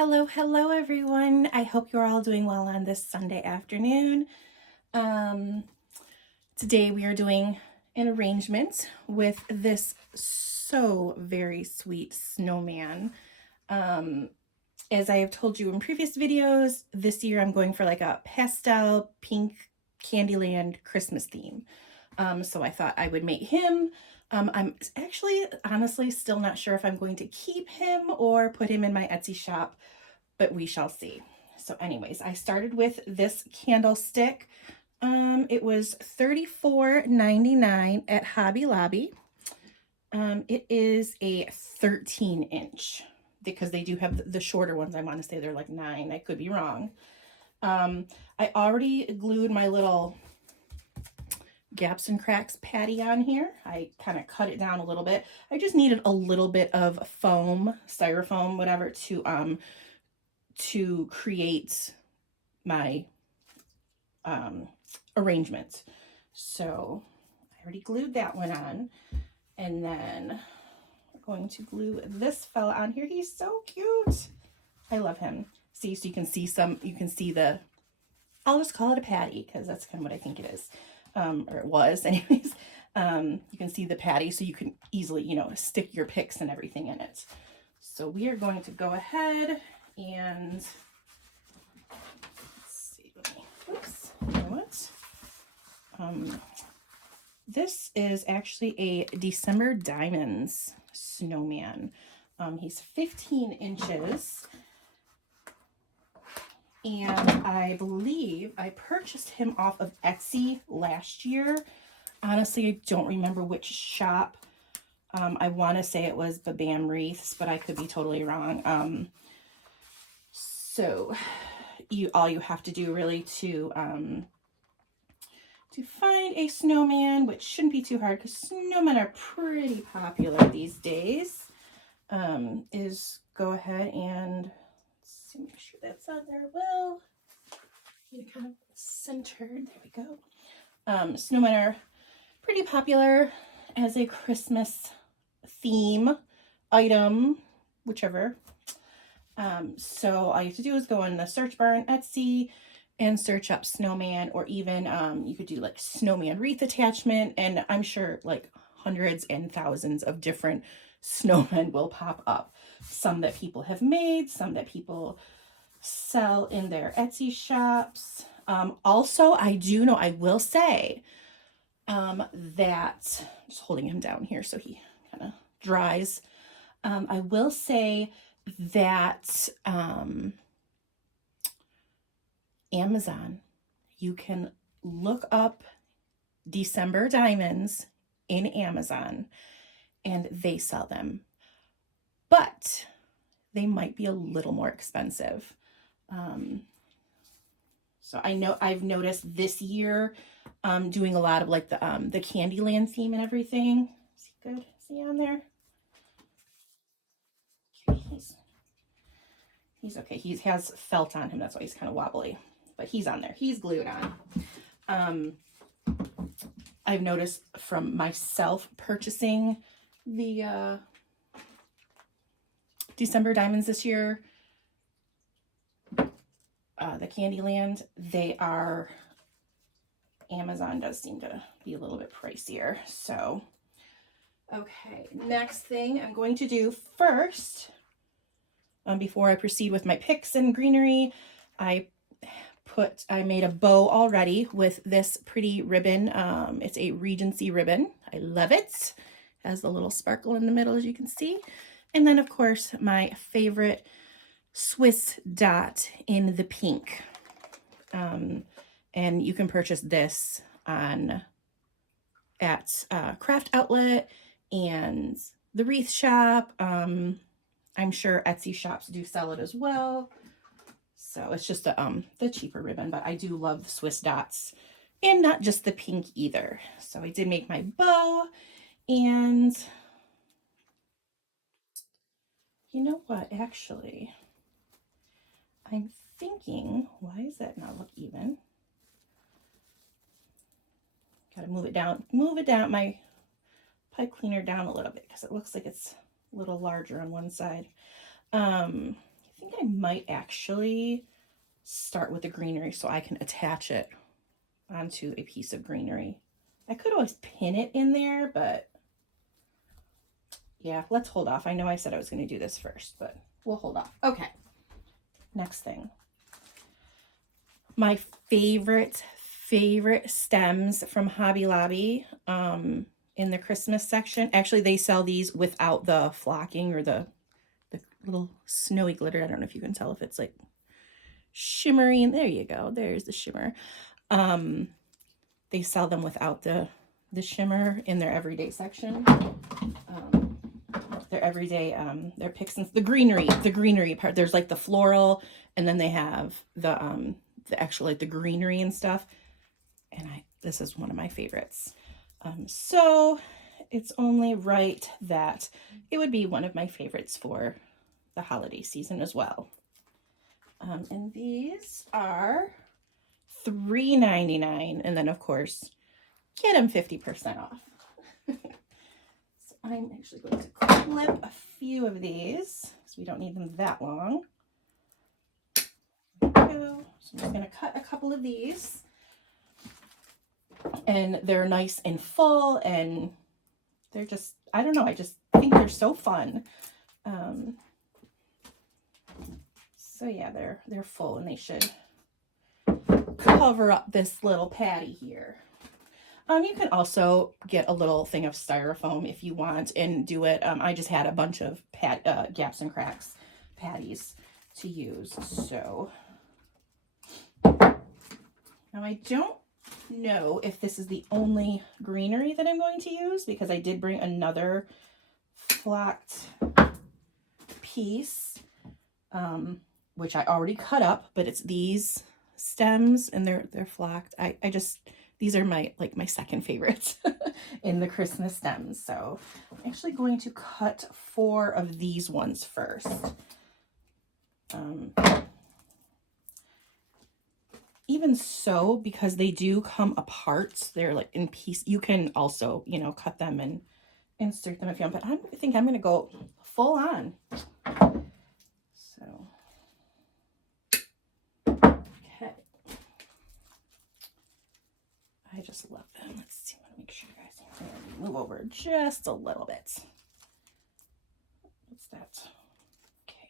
Hello everyone. I hope you're all doing well on this Sunday afternoon. Um, Today we are doing an arrangement with this so very sweet snowman. Um, as I have told you in previous videos, this year I'm going for like a pastel pink Candyland Christmas theme. So I thought I would make him. I'm actually honestly still not sure if I'm going to keep him or put him in my Etsy shop, but we shall see. So anyways, I started with this candlestick. It was $34.99 at Hobby Lobby. It is a 13-inch because they do have the shorter ones. I want to say they're like 9. I could be wrong. I already glued my little gaps and cracks patty on here. I kind of cut it down a little bit. I just needed a little bit of foam, styrofoam, whatever, to create my arrangement. So I already glued that one on, and then we're going to glue this fella on here. He's so cute. I love him. See, so you can see I'll just call it a patty because that's kind of what I think it is. Or it was anyways. You can see the patty, so you can easily, stick your picks and everything in it. So we are going to go ahead and let's see, oops, you know what? This is actually a December Diamonds snowman. He's 15 inches. And I believe I purchased him off of Etsy last year. Honestly, I don't remember which shop. I want to say it was Babam Wreaths, but I could be totally wrong. So all you have to do really to find a snowman, which shouldn't be too hard because snowmen are pretty popular these days, is go ahead and make sure that's on there well. Kind of centered. There we go. Snowmen are pretty popular as a Christmas theme item, whichever. So all you have to do is go in the search bar on Etsy and search up snowman, or even you could do like snowman wreath attachment, and I'm sure like hundreds and thousands of different snowmen will pop up. Some that people have made, some that people sell in their Etsy shops. Also, I will say that, just holding him down here so he kind of dries. I will say that Amazon, you can look up December diamonds in Amazon and they sell them, but they might be a little more expensive. So I know I've noticed this year doing a lot of like the Candyland theme and everything. Is he good? Is he on there? Okay, he's okay. He has felt on him, that's why he's kind of wobbly, but he's on there. He's glued on. I've noticed from myself purchasing the December diamonds this year, the Candyland, Amazon does seem to be a little bit pricier. So, okay, next thing I'm going to do first, before I proceed with my picks and greenery, I made a bow already with this pretty ribbon. It's a Regency ribbon. I love it. It has the little sparkle in the middle, as you can see. And then, of course, my favorite Swiss dot in the pink. And you can purchase this at Craft Outlet and the Wreath Shop. I'm sure Etsy shops do sell it as well. So it's just the cheaper ribbon, but I do love the Swiss dots, and not just the pink either. So I did make my bow, and you know what, actually, I'm thinking, why does that not look even? Gotta move it down, my pipe cleaner down a little bit because it looks like it's a little larger on one side. I think I might actually start with the greenery so I can attach it onto a piece of greenery. I could always pin it in there, but yeah, let's hold off. I know I said I was going to do this first, but we'll hold off. Okay, next thing. My favorite stems from Hobby Lobby in the Christmas section. Actually, they sell these without the flocking or the little snowy glitter. I don't know if you can tell if it's like shimmery. And there you go. There's the shimmer. They sell them without the shimmer in their everyday section. Their everyday, their picks and the greenery part. There's like the floral, and then they have the actual like the greenery and stuff. And this is one of my favorites. So it's only right that it would be one of my favorites for the holiday season as well. And these are $3.99, and then of course get them 50% off. So I'm actually going to clip a few of these because we don't need them that long. There we go. So I'm just going to cut a couple of these, and they're nice and full, and they're just, I don't know, I just think they're so fun. So yeah, they're full, and they should cover up this little patty here. You can also get a little thing of styrofoam if you want and do it. I just had a bunch of gaps and cracks patties to use. So now I don't know if this is the only greenery that I'm going to use, because I did bring another flocked piece, which I already cut up, but it's these stems, and they're flocked. I just, these are my second favorites in the Christmas stems. So I'm actually going to cut 4 of these ones first. Even so, because they do come apart, they're like in piece, you can also, you know, cut them and insert them if you want, but I think I'm going to go full on. So, okay. I just love them. Let's see, I want to make sure you guys can move over just a little bit. What's that? Okay.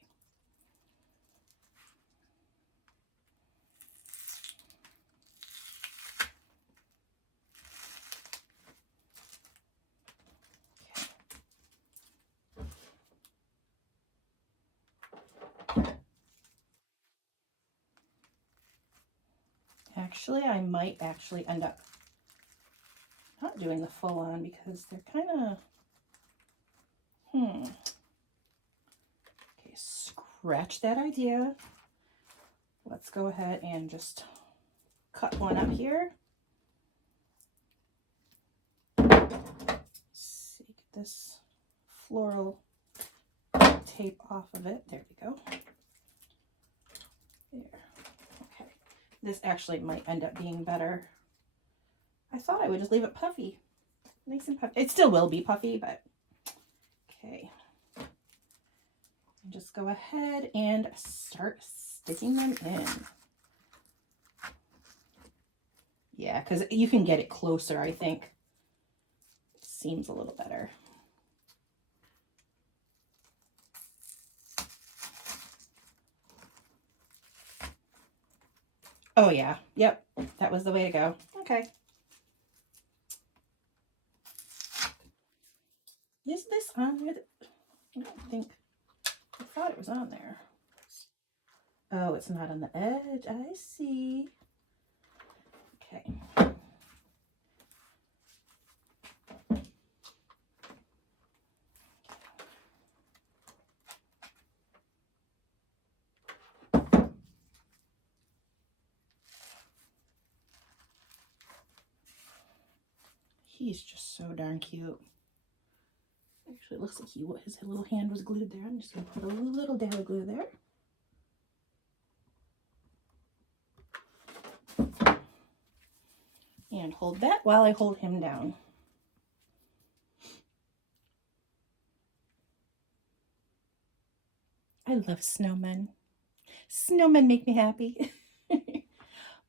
Actually, I might actually end up not doing the full on because they're kind of, okay, scratch that idea. Let's go ahead and just cut one up here. See, get this floral tape off of it. There we go. There. Okay. This actually might end up being better. I thought I would just leave it puffy. Nice and puffy. It still will be puffy, but okay. And just go ahead and start sticking them in. Yeah, because you can get it closer, I think. It seems a little better. Oh yeah, yep, that was the way to go. Okay. Is this on there? I don't think, I thought it was on there. Oh, it's not on the edge. I see. Okay. He's just so darn cute. Actually, it looks like his little hand was glued there. I'm just going to put a little dab of glue there. And hold that while I hold him down. I love snowmen. Snowmen make me happy.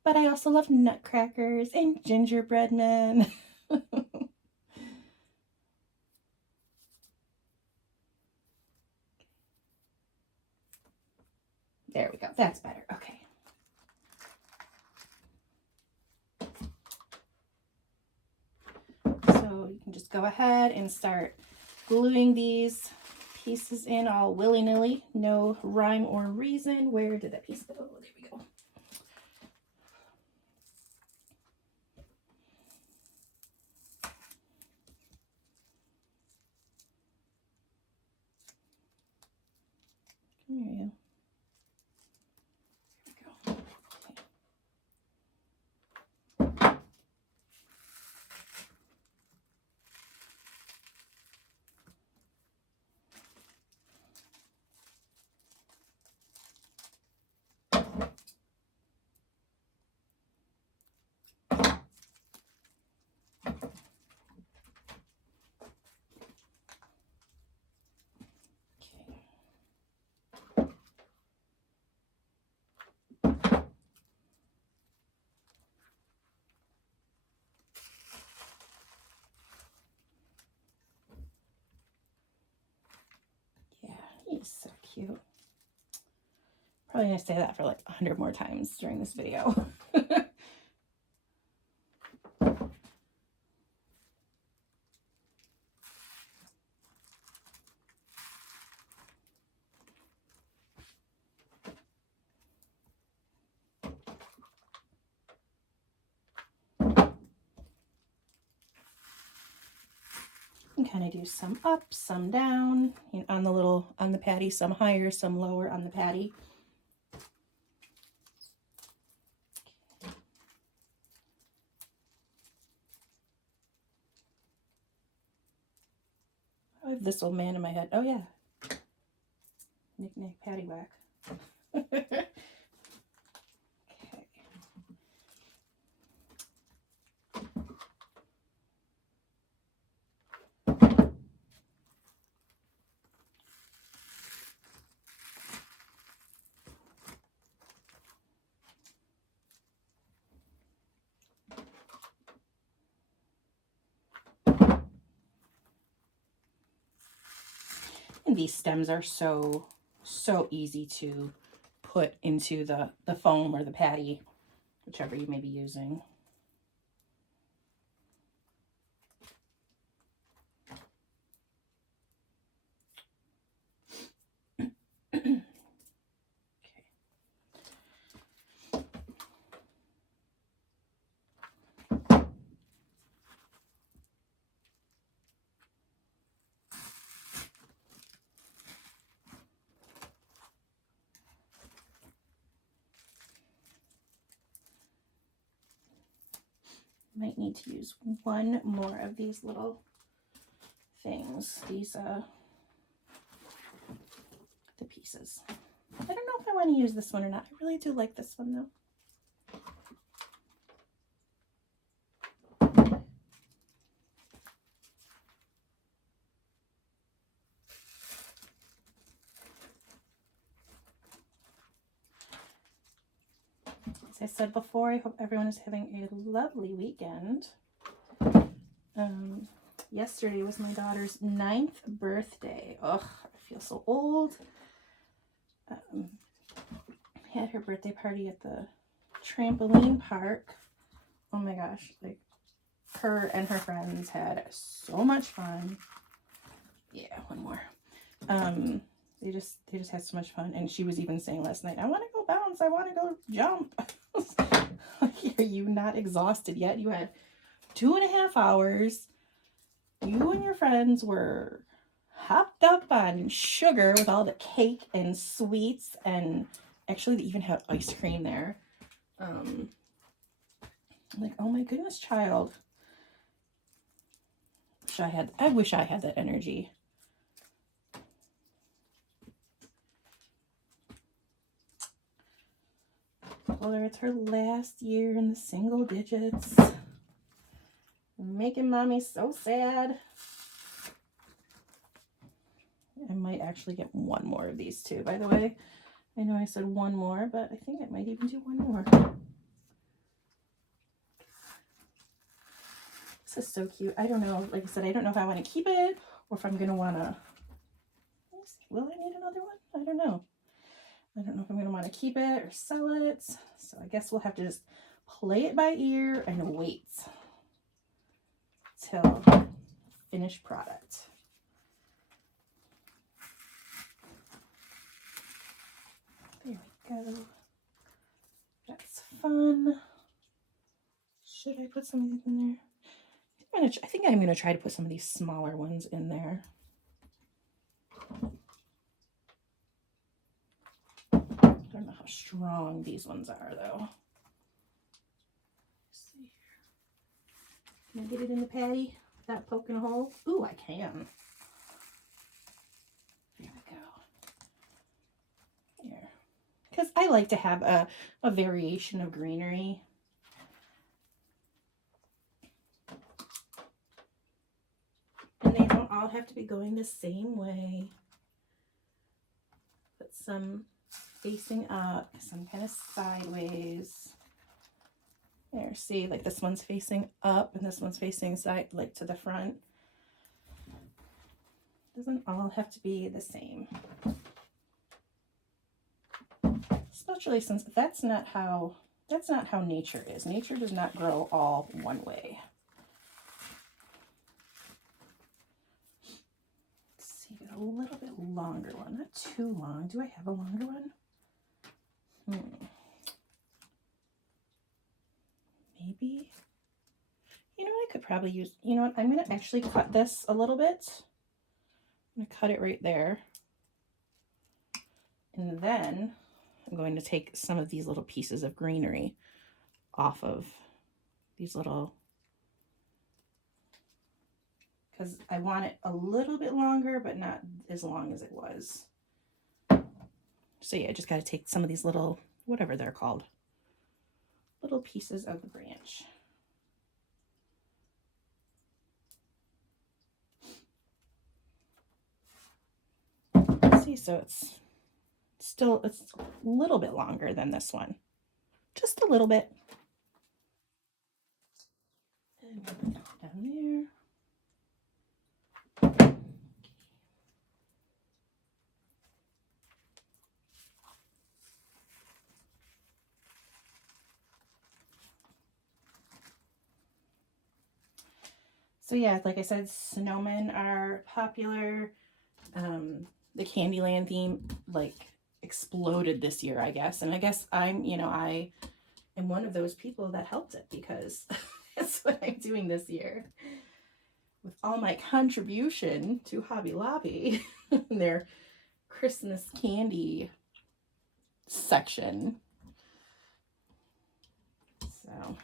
But I also love nutcrackers and gingerbread men. There we go. That's better. Okay. So you can just go ahead and start gluing these pieces in all willy-nilly. No rhyme or reason. Where did that piece go? Oh, there we go. Come here, you. There we go. He's so cute. Probably gonna say that for like 100 more times during this video. And kind of do some up, some down, you know, on the patty, some higher, some lower on the patty. I have this old man in my head. Oh yeah. Knick-knack paddywhack. Okay. And these stems are so easy to put into the foam or the patty, whichever you may be using. Might need to use one more of these little things, these the pieces. I don't know if I want to use this one or not. I really do like this one though. As I said before, I hope everyone is having a lovely weekend. Yesterday was my daughter's 9th birthday. Ugh, I feel so old. Had her birthday party at the trampoline park. Oh my gosh, like her and her friends had so much fun. Yeah, one more. They just had so much fun, and she was even saying last night, I want to go bounce, I want to go jump. Like, are you not exhausted yet? You had 2.5 hours. You and your friends were hopped up on sugar with all the cake and sweets, and actually they even had ice cream there. I'm like, oh my goodness, child. I wish I had that energy. Well, it's her last year in the single digits. Making mommy so sad. I might actually get one more of these too, by the way. I know I said one more, but I think I might even do one more. This is so cute. I don't know. Like I said, I don't know if I want to keep it or if I'm going to want to... Will I need another one? I don't know. I don't know if I'm going to want to keep it or sell it. So I guess we'll have to just play it by ear and wait till finished product. There we go. That's fun. Should I put some of these in there? I think I'm going to try to put some of these smaller ones in there. I don't know how strong these ones are, though. Let's see here. Can I get it in the patty without poking a hole? Ooh, I can. There we go. Here. Because I like to have a variation of greenery. And they don't all have to be going the same way. Put some facing up, some kind of sideways. There, see, like this one's facing up and this one's facing side, like to the front. Doesn't all have to be the same. Especially since that's not how nature is. Nature does not grow all one way. Let's see, get a little bit longer one, not too long. Do I have a longer one? Maybe. You know what, I could probably use, you know what, I'm going to actually cut this a little bit. I'm going to cut it right there. And then I'm going to take some of these little pieces of greenery off of these little, because I want it a little bit longer, but not as long as it was. So yeah, I just got to take some of these little, whatever they're called, little pieces of the branch. See, so it's a little bit longer than this one, just a little bit. And down there. So yeah, like I said, snowmen are popular. The Candyland theme like exploded this year, I guess. And I guess I'm, I am one of those people that helped it because that's what I'm doing this year. With all my contribution to Hobby Lobby and their Christmas candy section. So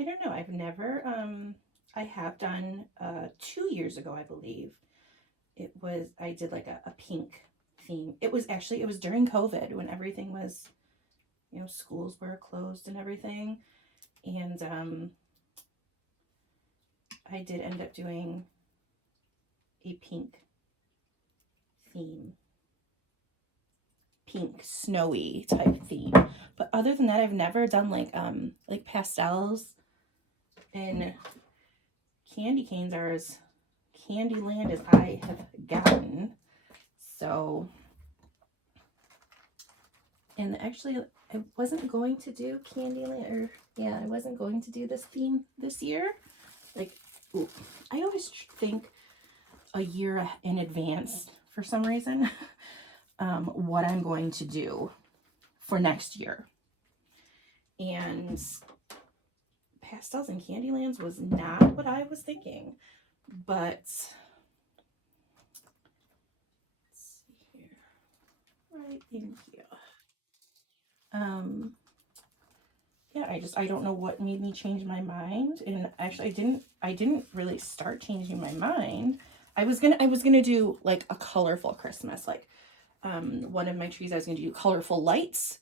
I don't know. I've never, I have done 2 years ago, I believe. I did like a pink theme. It was during COVID when everything was, schools were closed and everything. And I did end up doing a pink theme. Pink, snowy type theme. But other than that, I've never done like pastels. And candy canes are as Candyland as I have gotten. So, and actually I wasn't going to do Candyland, I wasn't going to do this theme this year. Like, I always think a year in advance for some reason what I'm going to do for next year. And pastels and Candylands was not what I was thinking, but let's see here, right in here. Yeah, I don't know what made me change my mind. And actually I didn't really start changing my mind. I was gonna do like a colorful Christmas, like one of my trees I was gonna do colorful lights,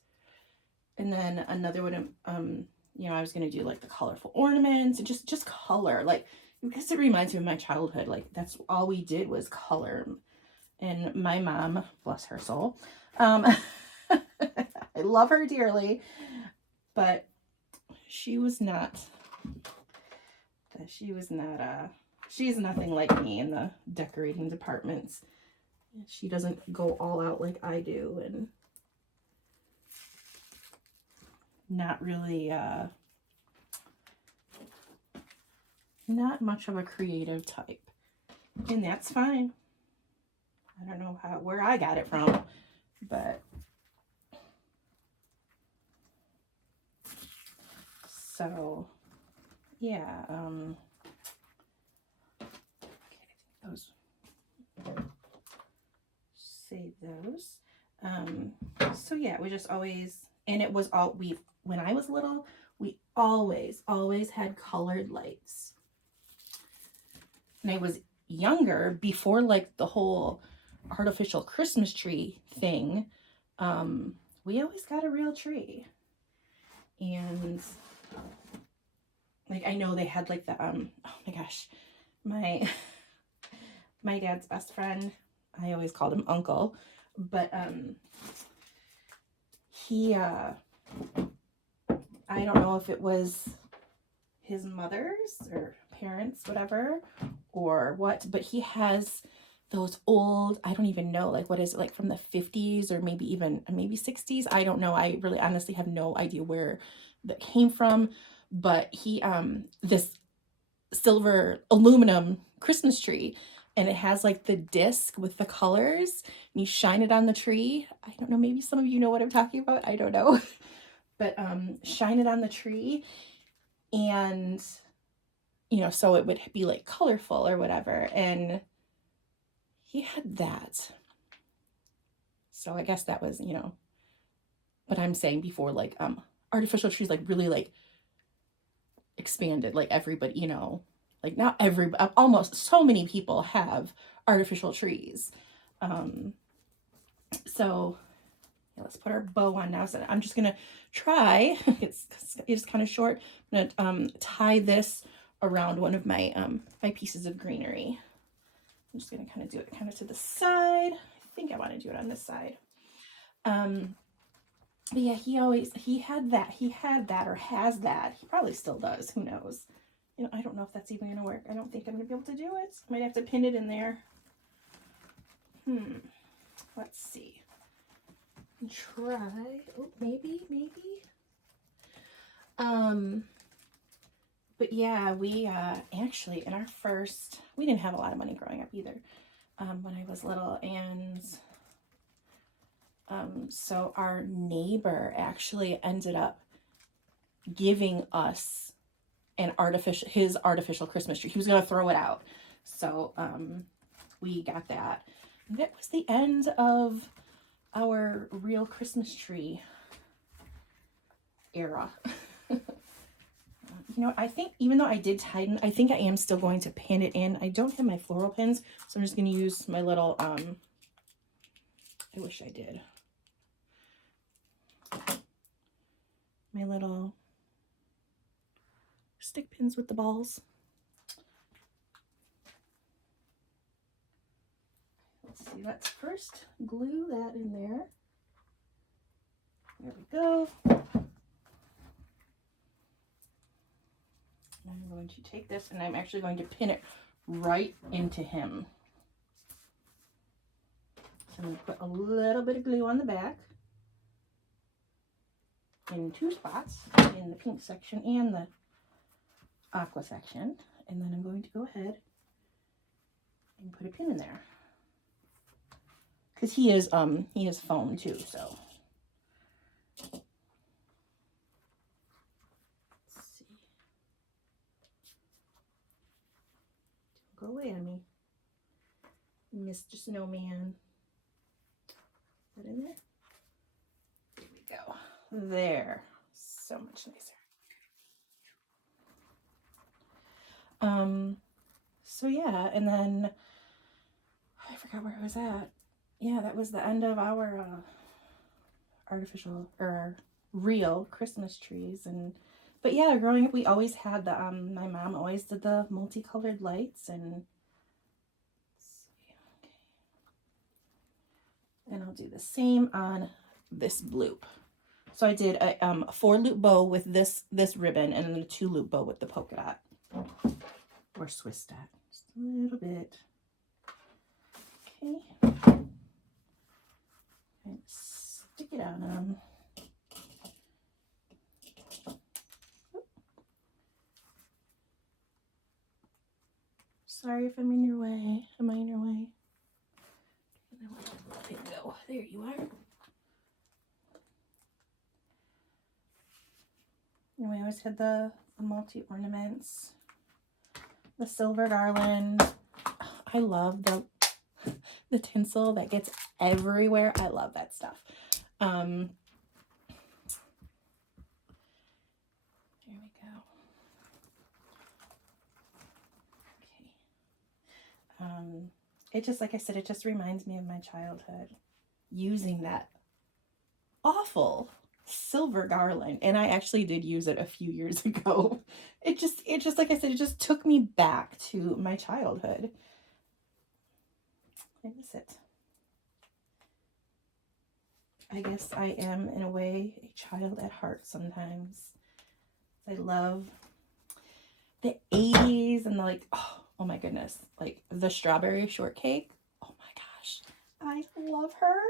and then another one you know, I was going to do like the colorful ornaments and just color, like, because it reminds me of my childhood. Like, that's all we did was color. And my mom, bless her soul, I love her dearly, but she's nothing like me in the decorating departments. She doesn't go all out like I do, and not really, not much of a creative type. And that's fine. I don't know where I got it from, but so yeah, okay, I think those, save those. So yeah, we just always, and it was all, when I was little, we always had colored lights. And I was younger, before like the whole artificial Christmas tree thing, we always got a real tree. And like, I know they had like the, oh my gosh, my dad's best friend, I always called him Uncle, but he, I don't know if it was his mother's or parents, whatever, or what, but he has those old, I don't even know, like, what is it, like from the 50s or maybe 60s? I don't know. I really honestly have no idea where that came from, but he, this silver aluminum Christmas tree, and it has like the disc with the colors, and you shine it on the tree. I don't know, maybe some of you know what I'm talking about. I don't know. But shine it on the tree, and you know, so it would be like colorful or whatever. And he had that. So I guess that was, you know, but I'm saying before, like, artificial trees, like, really, like, expanded, like, everybody, you know, like, not everybody, almost, so many people have artificial trees. So yeah, let's put our bow on now. So I'm just gonna try, it's kind of short, I'm gonna tie this around one of my my pieces of greenery. I'm just gonna kind of do it kind of to the side. I think I want to do it on this side. But yeah, he had that or has that. He probably still does. Who knows? You know, I don't know if that's even gonna work. I don't think I'm gonna be able to do it. Might have to pin it in there. Let's see. Try. Oh, maybe. But yeah, we actually in our first, we didn't have a lot of money growing up either. When I was little, and so our neighbor actually ended up giving us his artificial Christmas tree. He was going to throw it out. So we got that. And that was the end of our real Christmas tree era. You know, I think even though I did tighten, I think I am still going to pin it in. I don't have my floral pins, so I'm just going to use my little, I wish I did. My little stick pins with the balls. Let's see, let's first glue that in there. There we go. I'm going to take this and I'm actually going to pin it right into him. So I'm going to put a little bit of glue on the back in 2 spots, in the pink section and the aqua section. And then I'm going to go ahead and put a pin in there. Because he is foam too, so. Go away on me, Mr. Snowman. Put in there. There we go. There. So much nicer. So yeah, and then I forgot where I was at. Yeah, that was the end of our artificial or real Christmas trees, But yeah, growing up, we always had the, my mom always did the multicolored lights, and I'll do the same on this loop. So I did a 4-loop bow with this ribbon, and then a 2-loop bow with the polka dot or Swiss dot, just a little bit. Okay, and stick it on them. Sorry if I'm in your way. Am I in your way? Let it go. There you are. And we always had the multi ornaments, the silver garland. I love the tinsel that gets everywhere. I love that stuff. There we go. Okay. It just, like I said, it just reminds me of my childhood using that awful silver garland, and I actually did use it a few years ago. It just like I said, it just took me back to my childhood. I miss it. I guess I am, in a way, a child at heart sometimes. I love the 80s and the, like, oh my goodness, like the strawberry shortcake. Oh my gosh, I love her.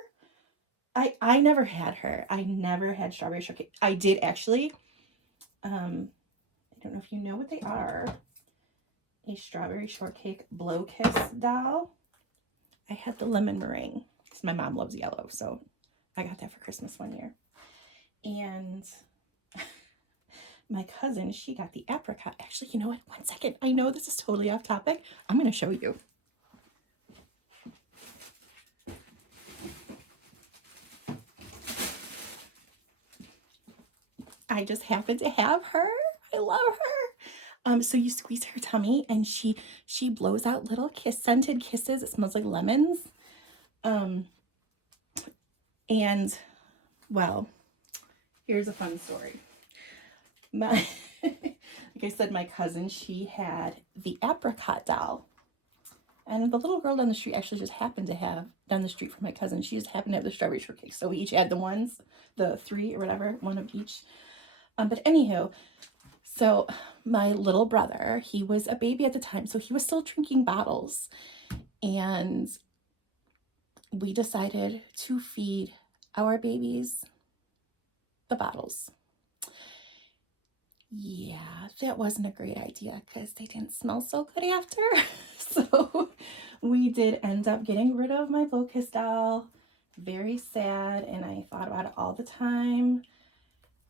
I never had her. I never had strawberry shortcake. I did actually. I don't know if you know what they are. A strawberry shortcake blow kiss doll. I had the lemon meringue because my mom loves yellow, so I got that for Christmas one year. And my cousin, she got the apricot. Actually, you know what? One second. I know this is totally off topic. I'm going to show you. I just happen to have her. I love her. So you squeeze her tummy, and she blows out little scented kisses. It smells like lemons. And well, here's a fun story. Like I said, my cousin, she had the apricot doll, and the little girl down the street actually just happened to have, down the street from my cousin, she just happened to have the strawberry shortcake. So we each had the 3 or whatever, one of each. But anywho, so my little brother, he was a baby at the time, so he was still drinking bottles. And we decided to feed our babies the bottles. Yeah, that wasn't a great idea because they didn't smell so good after. So we did end up getting rid of my Blow-Kiss doll. Very sad, and I thought about it all the time.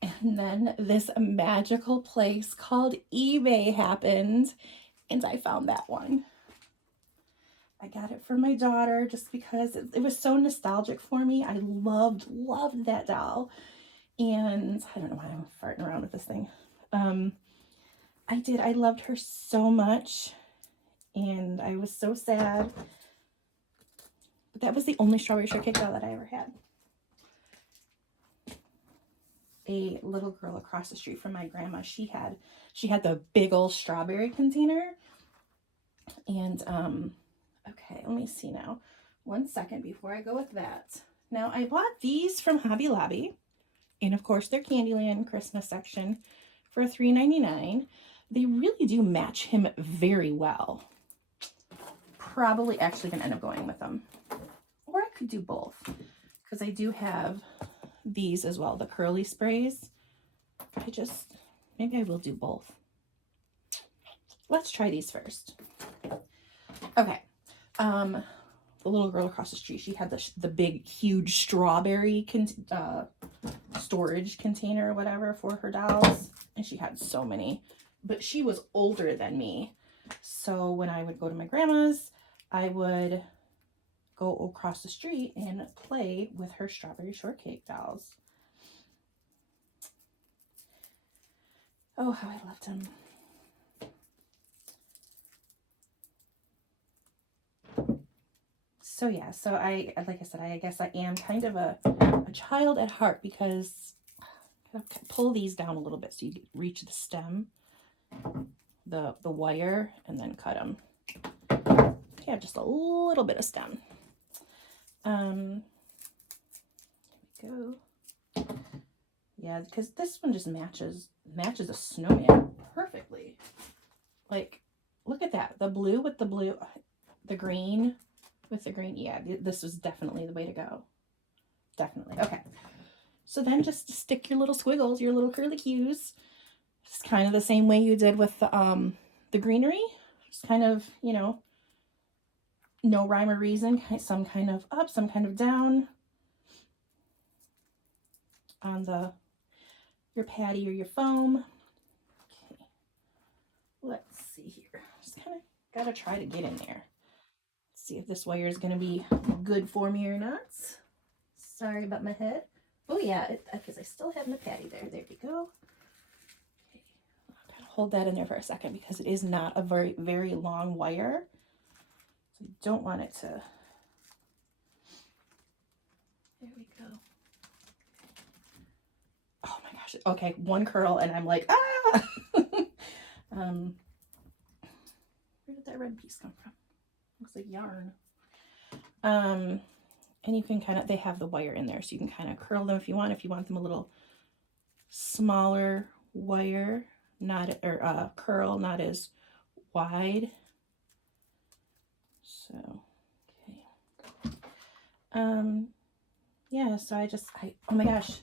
And then this magical place called eBay happened, and I found that one. I got it for my daughter just because it was so nostalgic for me. I loved that doll. And I don't know why I'm farting around with this thing. I loved her so much, and I was so sad. But that was the only strawberry shortcake doll that I ever had. A little girl across the street from my grandma, she had the big old strawberry container. And okay, let me see now. One second before I go with that. Now, I bought these from Hobby Lobby, and of course their Candyland Christmas section for $3.99. They really do match him very well. Probably actually gonna end up going with them, or I could do both because I do have these as well, the curly sprays. Maybe I will do both. Let's try these first. Okay. The little girl across the street, she had the big, huge strawberry storage container or whatever for her dolls, and she had so many. But she was older than me, so when I would go to my grandma's, I would go across the street and play with her strawberry shortcake dolls. Oh, how I loved them. So yeah, so like I said, I guess I am kind of a child at heart because pull these down a little bit so you reach the stem, the wire, and then cut them. You have just a little bit of stem. Here we go. Yeah, because this one just matches a snowman perfectly. Like, look at that. The blue with the blue, the green with the green. Yeah, this was definitely the way to go. Definitely. Okay. So then just stick your little squiggles, your little curly cues. It's kind of the same way you did with the greenery. Just kind of, you know, no rhyme or reason. Some kind of up, some kind of down on your patty or your foam. Okay. Let's see here. Just kind of got to try to get in there. Let's see if this wire is going to be good for me or not. Sorry about my head. Oh yeah, because I still have my patty there. There we go. Okay. I'll kind of hold that in there for a second because it is not a very, very long wire. So you don't want it to... There we go. Oh my gosh. Okay, one curl and I'm like, ah! Where did that red piece come from? Looks like yarn. And you can kind of, they have the wire in there, so you can kind of curl them if you want. If you want them a little smaller wire, curl, not as wide. So, okay. Yeah, so oh my gosh.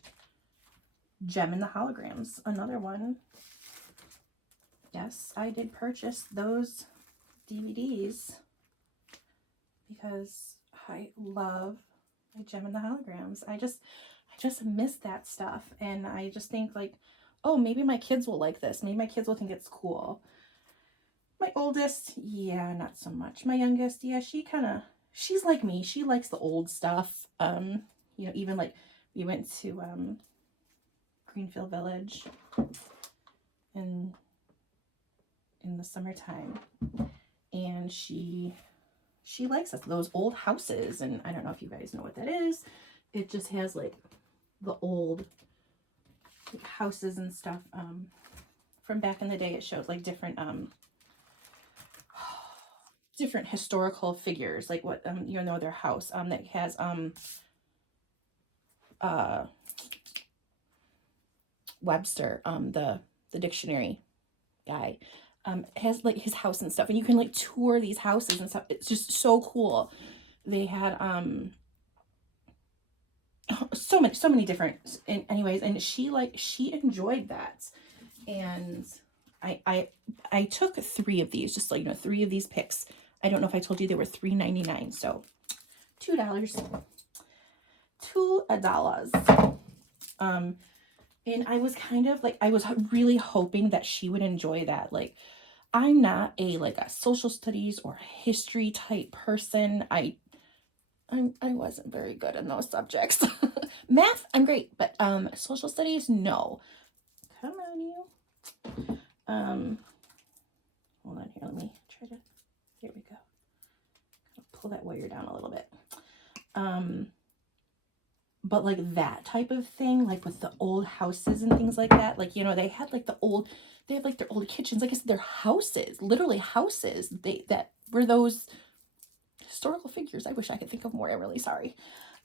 Gem in the Holograms, another one. Yes, I did purchase those DVDs because I love my Gem in the Holograms. I just miss that stuff, and I just think like, oh, maybe my kids will like this. Maybe my kids will think it's cool. My oldest, yeah, not so much. My youngest, yeah, she's like me. She likes the old stuff. You know, even like we went to Greenfield Village in the summertime, and she likes those old houses, and I don't know if you guys know what that is. It just has like the old houses and stuff from back in the day. It showed like different different historical figures, like what you know, their house that has Webster, the dictionary guy, has like his house and stuff, and you can like tour these houses and stuff. It's just so cool. They had so many different, anyways, and she enjoyed that. And I took 3 of these, just like, you know, 3 of these picks. I don't know if I told you they were $3.99, so $2. And I was kind of like, I was really hoping that she would enjoy that. Like, I'm not a social studies or history type person. I wasn't very good in those subjects. Math, I'm great, but social studies, no. Come on, you. Hold on here. Let me try to. Here we go. Pull that wire down a little bit. But like that type of thing, like with the old houses and things like that, like, you know, they had like they have like their old kitchens. Like I said, their houses, literally houses. That were those historical figures. I wish I could think of more. I'm really sorry.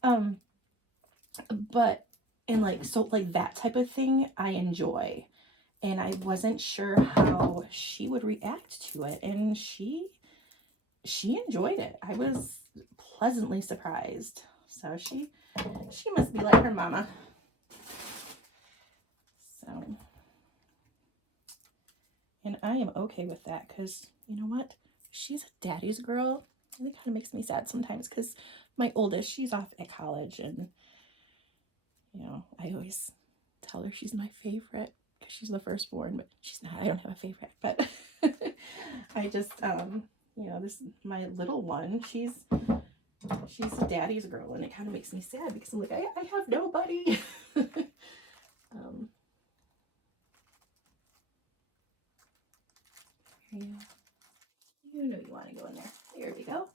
But, and like, so like that type of thing I enjoy, and I wasn't sure how she would react to it, and she enjoyed it. I was pleasantly surprised. So she must be like her mama. So, and I am okay with that, because you know what, she's a daddy's girl, and it kind of makes me sad sometimes, because my oldest, she's off at college, and you know, I always tell her she's my favorite because she's the firstborn, but she's not. I don't have a favorite, but I just, you know, my little one, she's a daddy's girl, and it kind of makes me sad because I'm like, I have nobody. Yeah. You know you want to go in there. There we go.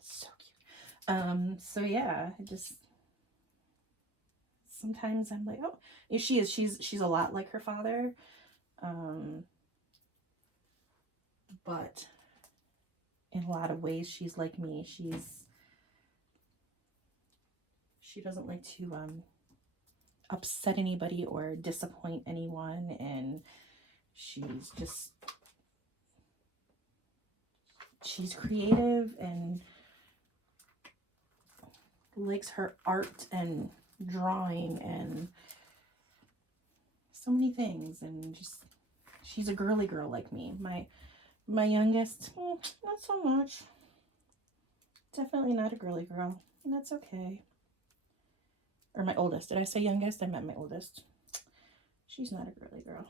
So cute. So yeah, I just, sometimes I'm like, oh, she's a lot like her father. But in a lot of ways she's like me. She doesn't like to upset anybody or disappoint anyone, and she's creative and likes her art and drawing and so many things, and just she's a girly girl like me. My youngest, not so much. Definitely not a girly girl, and that's okay. Or my oldest. Did I say youngest? I meant my oldest. She's not a girly girl.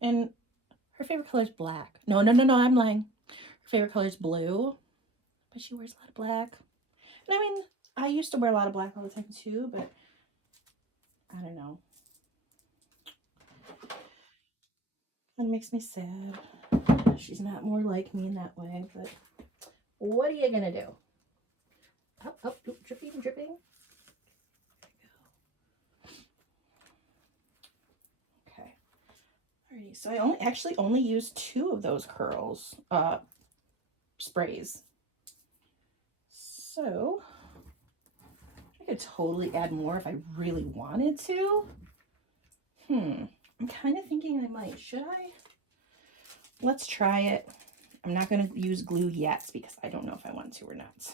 And her favorite color is black. No, I'm lying. Her favorite color is blue, but she wears a lot of black. And I mean, I used to wear a lot of black all the time too, but I don't know. It makes me sad. She's not more like me in that way, but what are you gonna do? Up, dripping, dripping. Okay. Alrighty, so I only used 2 of those curls, sprays. So I could totally add more if I really wanted to. I'm kind of thinking I might. Should I? Let's try it. I'm not going to use glue yet because I don't know if I want to or not. If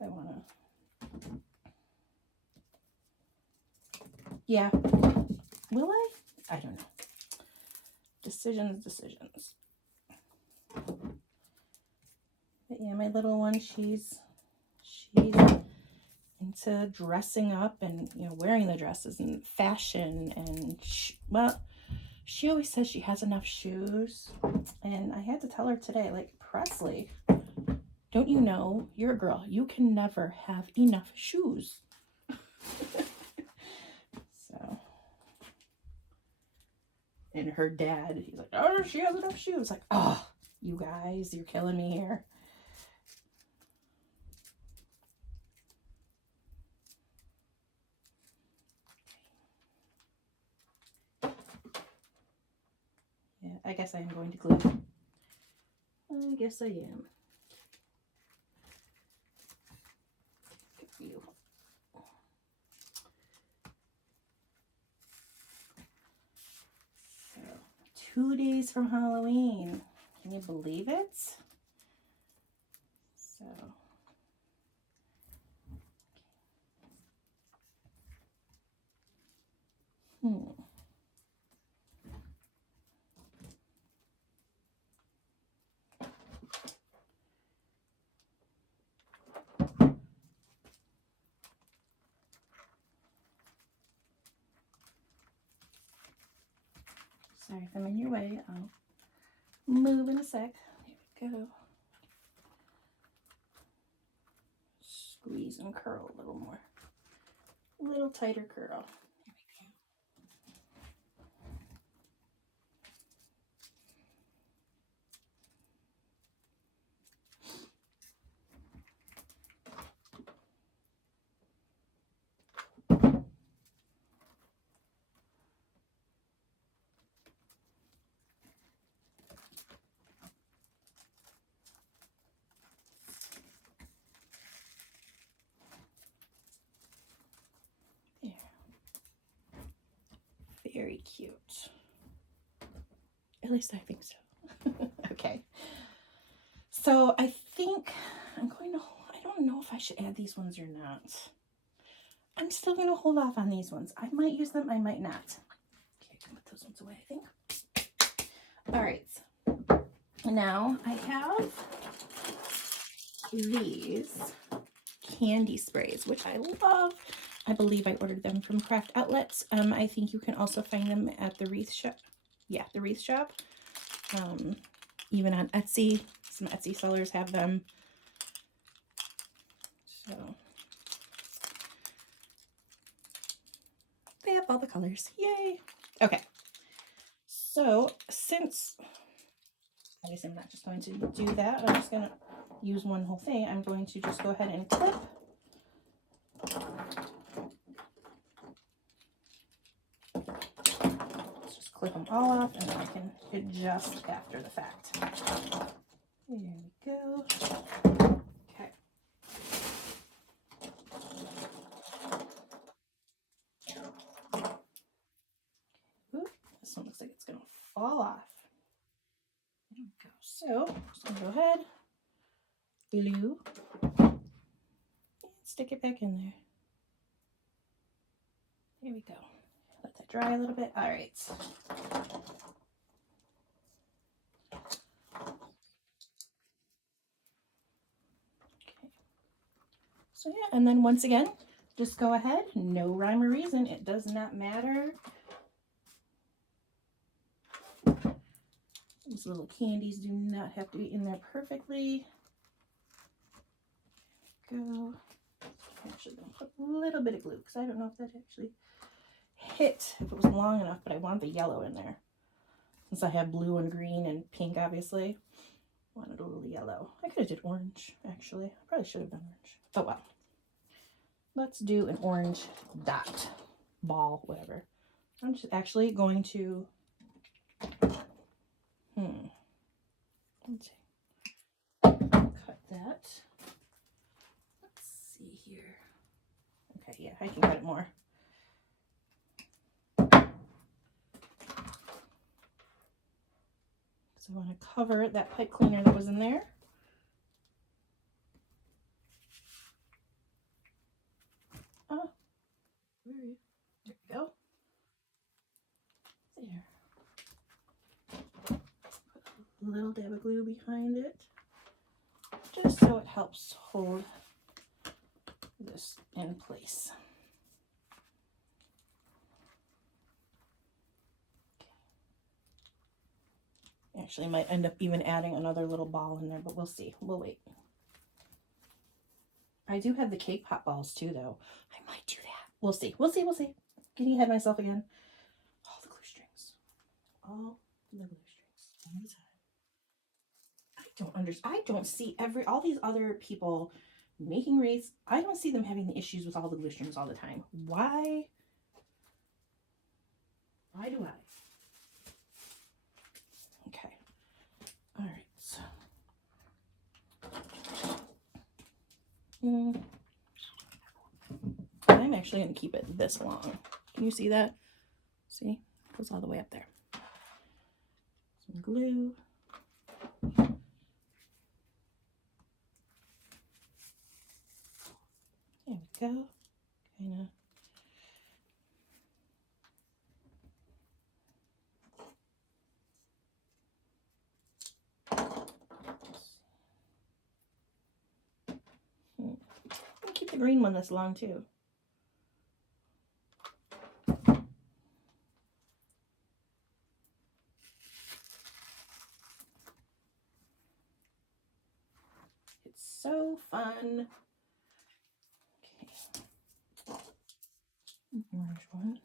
I want to. Yeah. Will I? I don't know. Decisions. But yeah, my little one, she's into dressing up and, you know, wearing the dresses and fashion, and she always says she has enough shoes, and I had to tell her today, like, Presley, don't you know, you're a girl, you can never have enough shoes. So, and her dad, he's like, oh, she has enough shoes. Like, oh, you guys, you're killing me here. Yeah, I guess I am going to glue. I guess I am. Good for you. So, 2 days from Halloween. Can you believe it? So, sorry if I'm in your way. I'll move in a sec. There we go. Squeeze and curl a little more. A little tighter curl. There. Very cute. At least I think so. Okay. So I think I'm going to, I don't know if I should add these ones or not. I'm still going to hold off on these ones. I might use them, I might not. Okay, I can put those ones away, I think. All right. Now I have these candy sprays, which I love. I believe I ordered them from Craft Outlets. I think you can also find them at the wreath shop. Yeah, the wreath shop. Even on Etsy. Some Etsy sellers have them. So they have all the colors. Yay! Okay. So since I guess I'm not just going to do that, I'm just gonna use one whole thing, I'm going to just go ahead and clip. Let's just clip them all off, and then I can adjust after the fact. There we go. Okay. Ooh, this one looks like it's going to fall off. There we go. So, just going to go ahead, glue, and stick it back in there. There we go. Let that dry a little bit. All right. Okay. So yeah, and then once again, just go ahead. No rhyme or reason. It does not matter. These little candies do not have to be in there perfectly. Go. I'm actually going to put a little bit of glue because I don't know if that actually hit, if it was long enough, but I want the yellow in there. Since I have blue and green and pink, obviously. I wanted a little yellow. I could have did orange, actually. I probably should have done orange. Oh well. Let's do an orange dot, ball, whatever. I'm just actually going to, let's see. Cut that. Let's see here. Okay, yeah, I can cut it more. So I want to cover that pipe cleaner that was in there. Oh, where are you? There we go. There. Put a little dab of glue behind it, just so it helps hold this in place. Actually, might end up even adding another little ball in there, but we'll see. We'll wait. I do have the cake pop balls too, though. I might do that. We'll see. We'll see. We'll see. Getting ahead of myself again. All the glue strings. All the glue strings. All the time. I don't understand. I don't see all these other people making wreaths. I don't see them having the issues with all the glue strings all the time. Why? Why do I? Okay. All right. So. I'm actually going to keep it this long. Can you see that? See? It goes all the way up there. Some glue. There we go. Kind of. Keep the green one this long too. It's so fun. Okay. Orange one.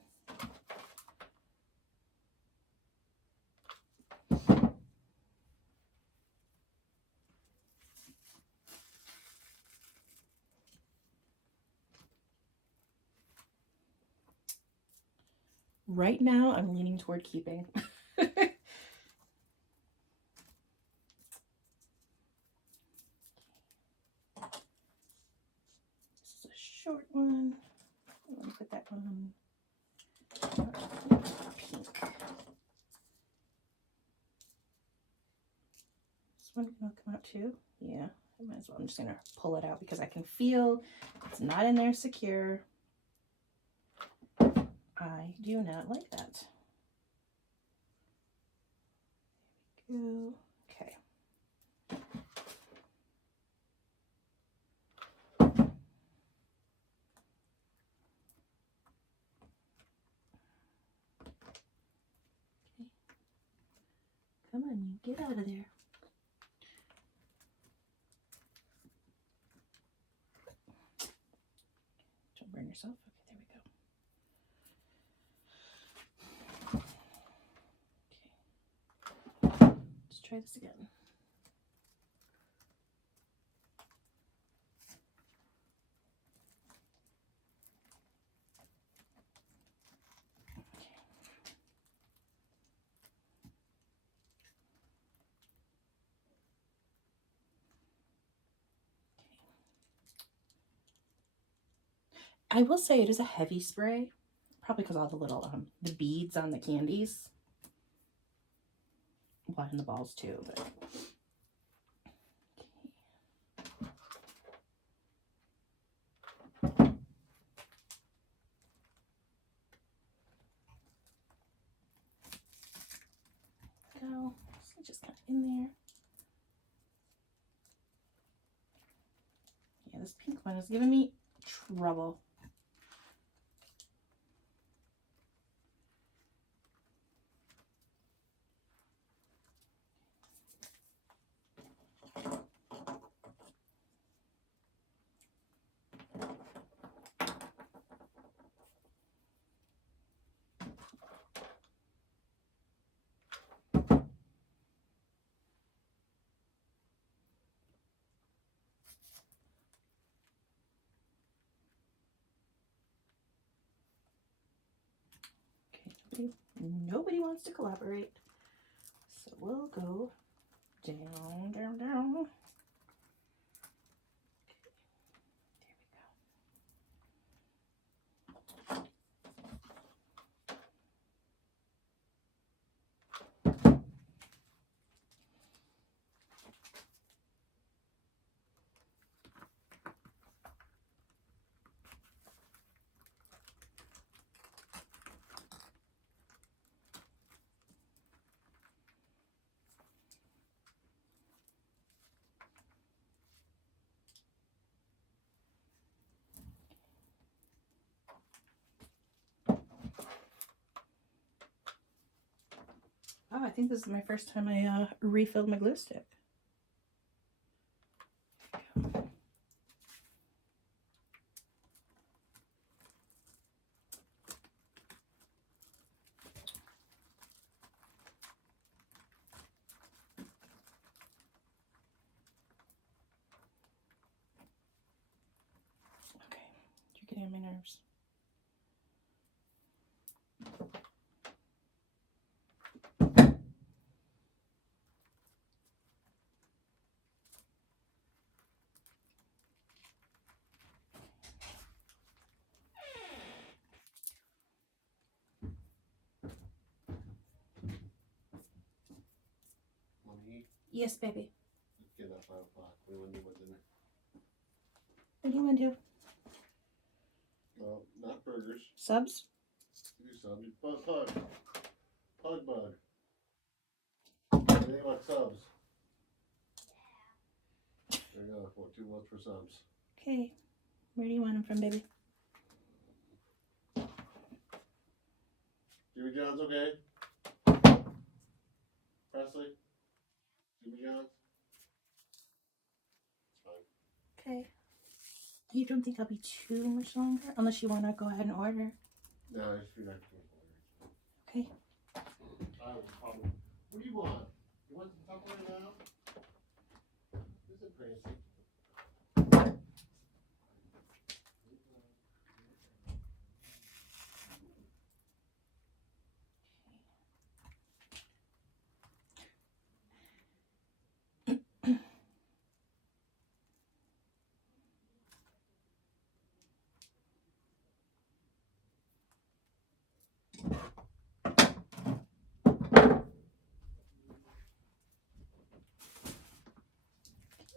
Right now, I'm leaning toward keeping. This is a short one. I'm going to put that one pink. This one going to come out too? Yeah, I might as well. I'm just going to pull it out because I can feel it's not in there secure. I do not like that. There we go. Okay. Come on, you get out of there. Don't burn yourself. Okay, there we go. Okay. Let's try this again. I will say it is a heavy spray, probably because all the little the beads on the candies. Well, and the balls too, but go. So just kind of in there. Yeah, this pink one is giving me trouble. Okay, nobody wants to collaborate. So we'll go down, down, down. Oh, I think this is my first time I refilled my glue stick. Okay, you're getting on my nerves. Yes, baby. Let's get up 5 o'clock. We want to do what's in there. What do you want to do? Well, not burgers. Subs? Do subs. Pug bug. Anything about subs? There you go. 2 votes for subs. Okay. Where do you want them from, baby? Jimmy John's okay? Presley? Jimmy John's? It's fine. Okay. You don't think I'll be too much longer? Unless you want to go ahead and order. No, I just feel like Okay. I will probably. What do you want? You want some Tupperware now? This is crazy.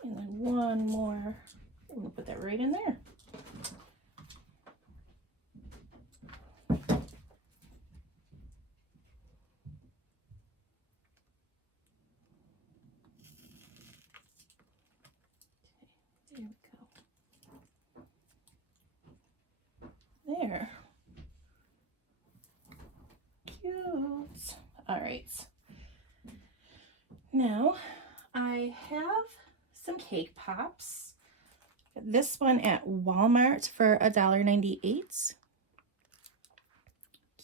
And then one more. I'm going to put that right in there. There we go. There. Cute. All right. Now I have some cake pops. This one at Walmart for $1.98.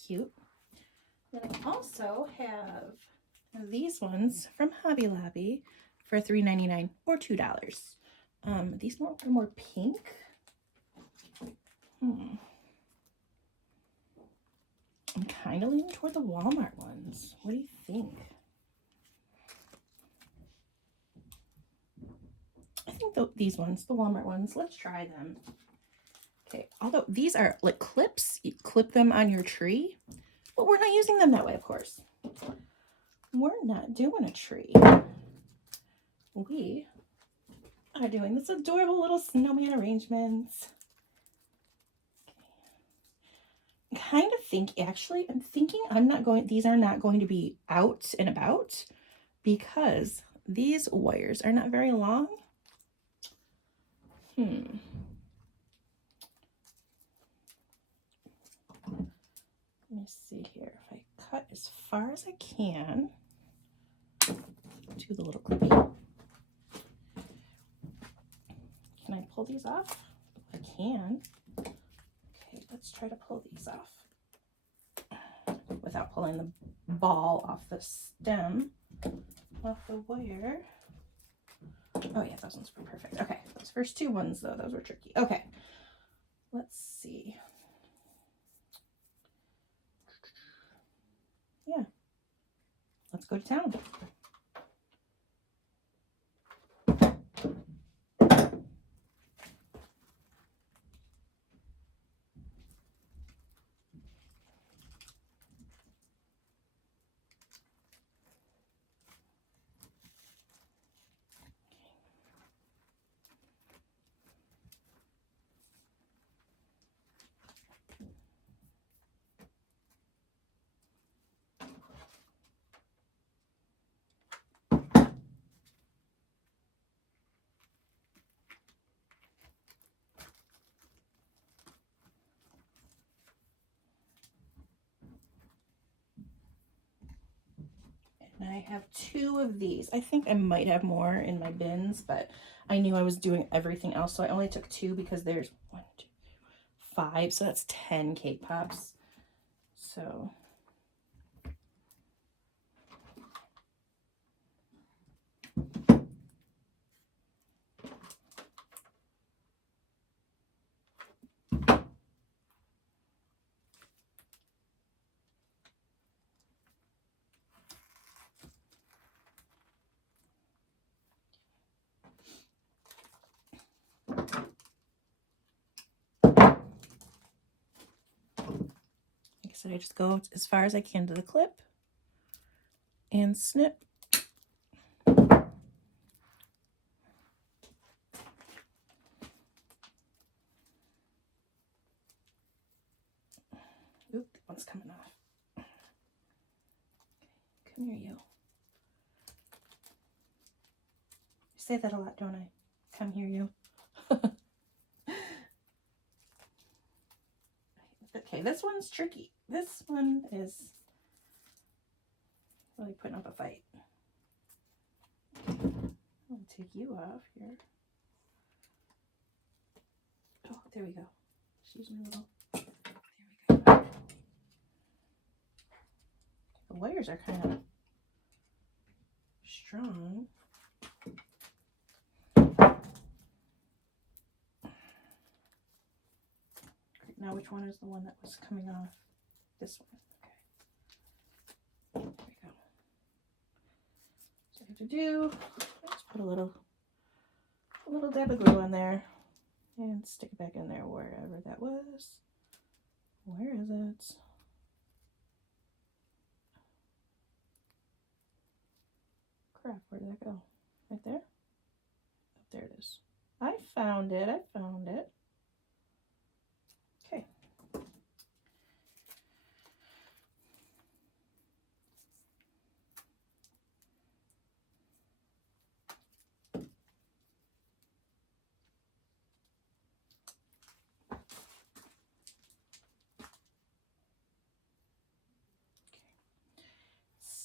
Cute. Then I also have these ones from Hobby Lobby for $3.99 or $2. These are more pink. I'm kind of leaning toward the Walmart ones. What do you think? I think these ones, the Walmart ones, let's try them. Okay, although these are like clips, you clip them on your tree, but we're not using them that way, of course. We're not doing a tree. We are doing this adorable little snowman arrangements. Kind of think, actually, I'm thinking these are not going to be out and about because these wires are not very long. Let me see here. If I cut as far as I can to the little clippy. Can I pull these off? I can. Okay, let's try to pull these off without pulling the ball off the stem, off the wire. Oh yeah, those ones were perfect. Okay, those first two ones though, those were tricky. Okay, let's see. Yeah, let's go to town. And I have two of these. I think I might have more in my bins, but I knew I was doing everything else, so I only took two because there's 1, 2, 5, so that's 10 cake pops. So like I said, I just go as far as I can to the clip and snip. Oop, that one's coming off. Come here, you. I say that a lot, don't I? Come here, you. Okay, this one's tricky. This one is really putting up a fight. I'll take you off here. Oh, there we go. She's my little. There we go. The wires are kind of strong. Now, which one is the one that was coming off? This one. Okay. There we go. So I have to do, just put a little dab of glue on there and stick it back in there wherever that was. Where is it? Crap, where did that go? Right there? Oh, there it is. I found it. Okay.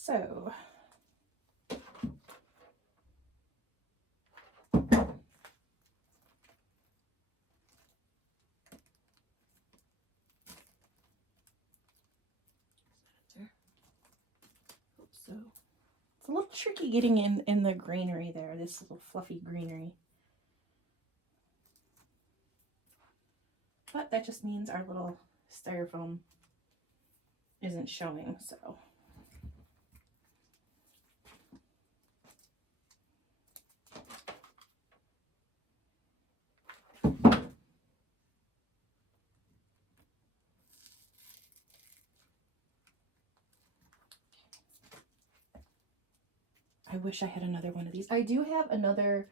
So so it's a little tricky getting in the greenery there, this little fluffy greenery. But that just means our little styrofoam isn't showing, so. I wish I had another one of these. I do have another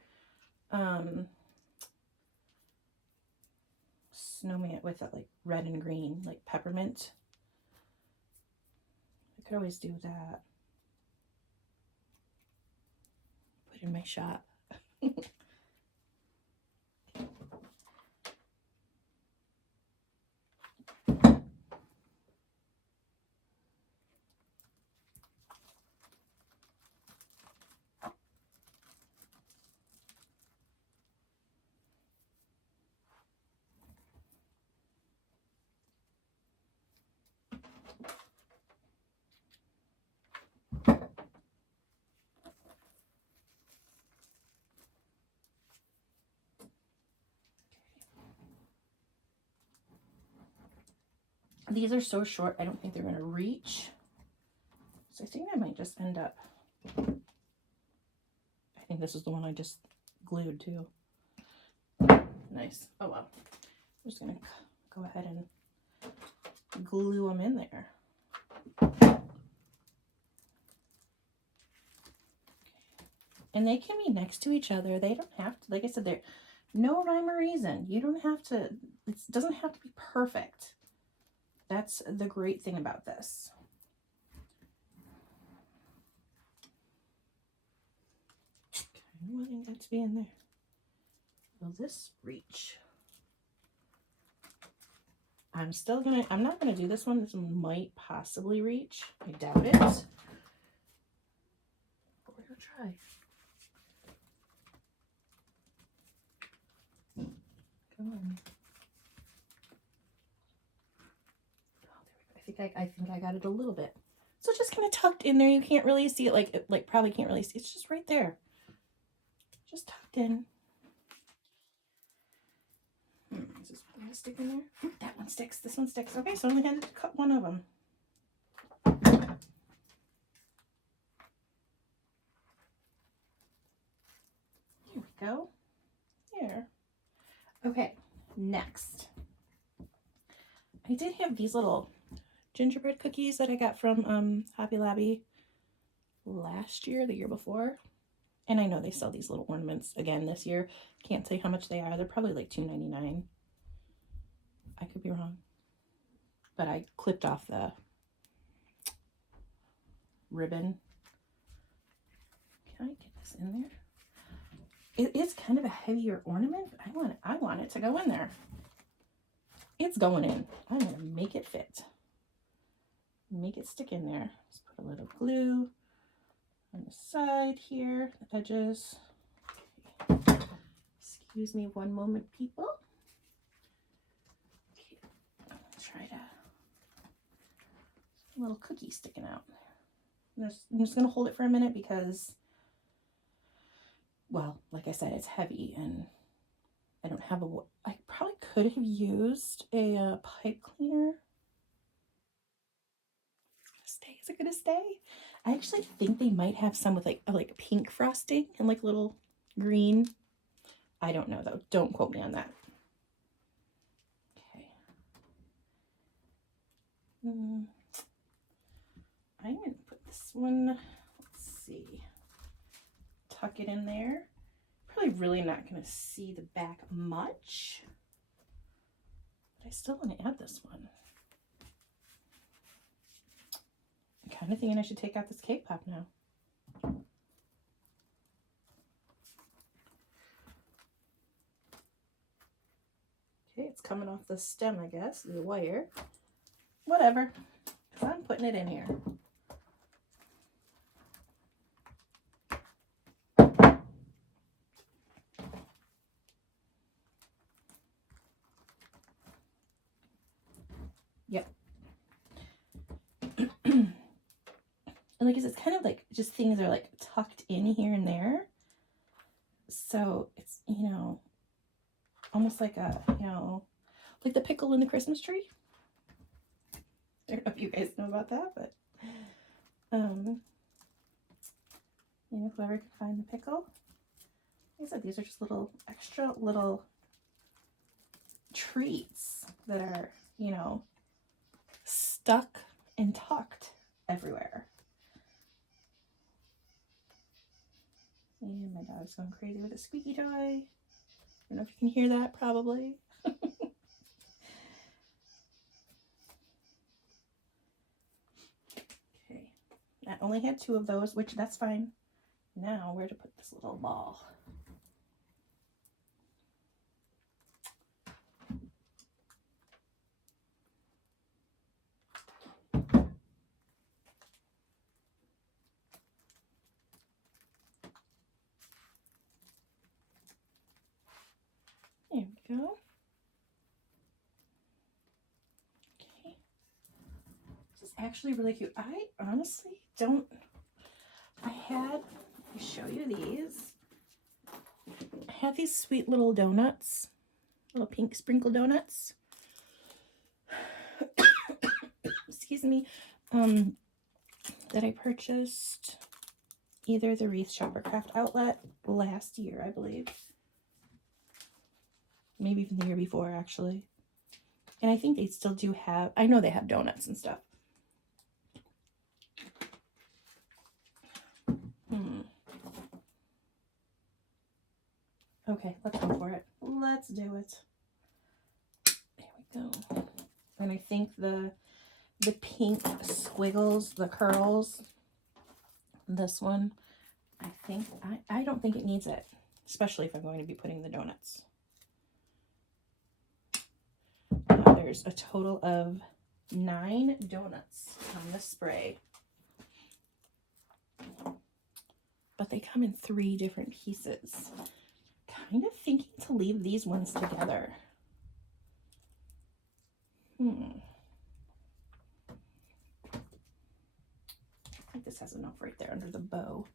snowman with that like red and green, like peppermint. I could always do that. Put in my shop. These are so short, I don't think they're going to reach. So I think I might just end up, I think this is the one I just glued to. Nice. Oh well. I'm just going to go ahead and glue them in there. And they can be next to each other. They don't have to, like I said, they're no rhyme or reason. You don't have to, it doesn't have to be perfect. That's the great thing about this. Kind of wanting that to be in there. Will this reach? I'm not gonna do this one. This one might possibly reach. I doubt it. But we're gonna try. Come on. Oh, there we go. I think I got it a little bit. So it's just kind of tucked in there. You can't really see it, like probably can't really see. It's just right there. Just tucked in. Is this one gonna stick in there? That one sticks. This one sticks. Okay, so I only had to cut one of them. Here we go. There. Okay, next. I did have these little gingerbread cookies that I got from Hobby Lobby last year, the year before. And I know they sell these little ornaments again this year. Can't say how much they are. They're probably like $2.99. I could be wrong. But I clipped off the ribbon. Can I get this in there? It is kind of a heavier ornament, but I want it to go in there. It's going in. I'm going to make it fit. Make it stick in there. Just put a little glue on the side here, the edges. Excuse me one moment, people. Okay, try to, a little cookie sticking out. I'm just going to hold it for a minute because, well, like I said, it's heavy and I don't have I probably could have used a pipe cleaner. Is it going to stay? I actually think they might have some with like pink frosting and like little green. I don't know though. Don't quote me on that. Okay. I'm going to put this one, let's see, tuck it in there. Probably really not going to see the back much, but I still want to add this one. I'm kind of thinking I should take out this cake pop now. Okay, it's coming off the stem, I guess, the wire. Whatever, because I'm putting it in here. Yep. And like it's kind of like just things are like tucked in here and there. So it's, you know, almost like a, you know, like the pickle in the Christmas tree. I don't know if you guys know about that, but you know, whoever can find the pickle. Like I said, these are just little extra little treats that are, you know, stuck and tucked everywhere. And my dog's going crazy with a squeaky toy. I don't know if you can hear that, probably. Okay, I only had 2 of those, which that's fine. Now, where to put this little ball? There we go. Okay. This is actually really cute. I honestly don't... let me show you these. I had these sweet little donuts, little pink sprinkle donuts. Excuse me. That I purchased either the Wreath Shopper Craft Outlet last year, I believe. Maybe even the year before, actually. And I think they still do have, I know they have donuts and stuff. Okay, let's go for it. Let's do it. There we go. And I think the pink squiggles, the curls, this one, I don't think it needs it, especially if I'm going to be putting the donuts. Now there's a total of 9 donuts on this spray. But they come in 3 different pieces. Kind of thinking to leave these ones together. I think this has enough right there under the bow.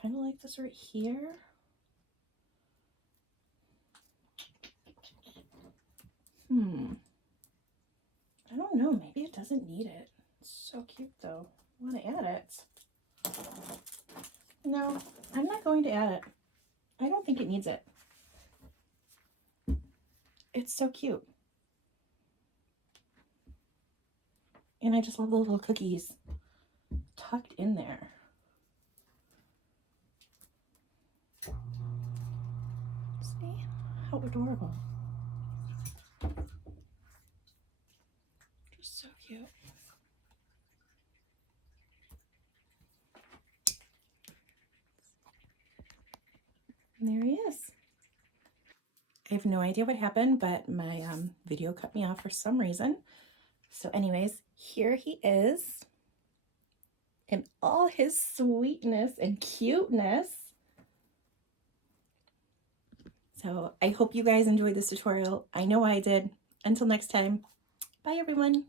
Kind of like this right here. I don't know. Maybe it doesn't need it. It's so cute though. I want to add it. No, I'm not going to add it. I don't think it needs it. It's so cute. And I just love the little cookies tucked in there. See? How adorable. Just so cute. And there he is. I have no idea what happened, but my video cut me off for some reason. So anyways, here he is in all his sweetness and cuteness. So I hope you guys enjoyed this tutorial. I know I did. Until next time, bye everyone.